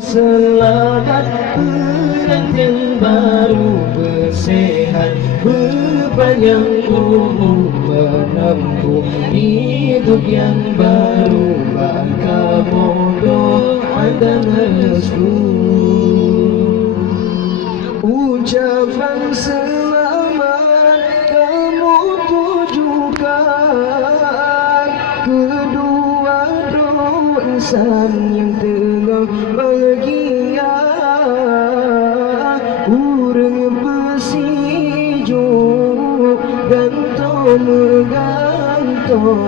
Selamat pengantin baru bersehat, berpanjang umur, menempuh hidup yang baru, bangka berdoa dan restu. Ucapan selamat kamu tujukan kedua insan yang tengah bahagia, urang bersijuk gantung menggantung,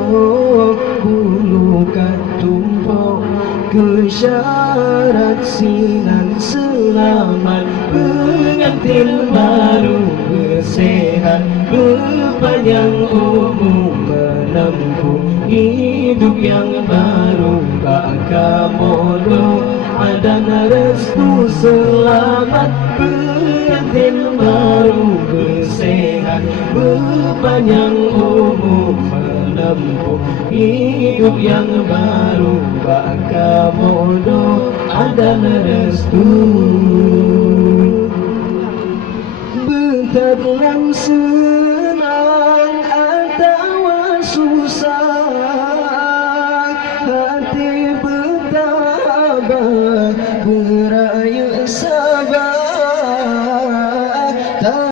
bulukan tumpuk kesyarat sinan. Selamat pengantin baru bersehat, berpanjang umur, menempuh hidup yang baru, bangka berdoa dan restu. Selamat pengantin baru bersehat, berpanjang umur, menempuh hidup yang baru, bangka berdoa dan restu.